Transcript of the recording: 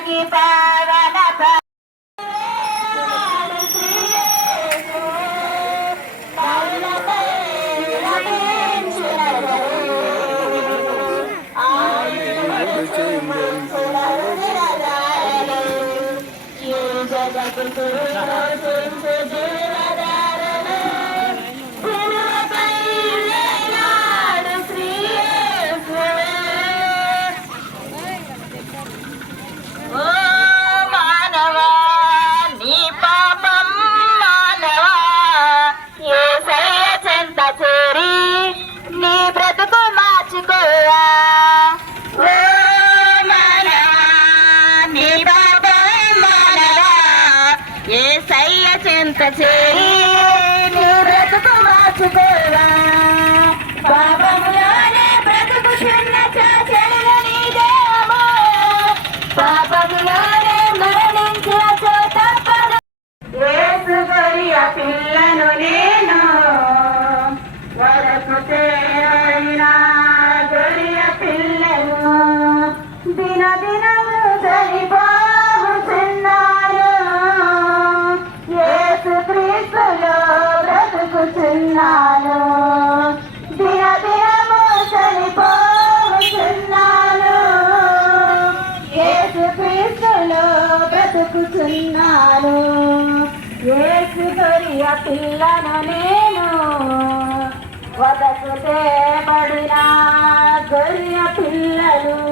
జగతికి పావన చెంత చేరి నీ బ్రతుకు మార్చుకోవా పాపములోనే బ్రతుకుచున్న చాచలు నీదేమో పాపములోనే మరణించిన తప్పదు యేసు గొర్రె పిల్లను నేను వరకు తేలిన గొర్రె పిల్లను దినదినము చనిపోతున్నాను యేసు క్రీస్తులో బ్రతుకుచున్నాను దినదినము చనిపోతున్నాను యేసు క్రీస్తులో బ్రతుకుచున్నాను యేసు గొర్రె పిల్లను నేను వదకు తేబడిన గొర్రె పిల్లలు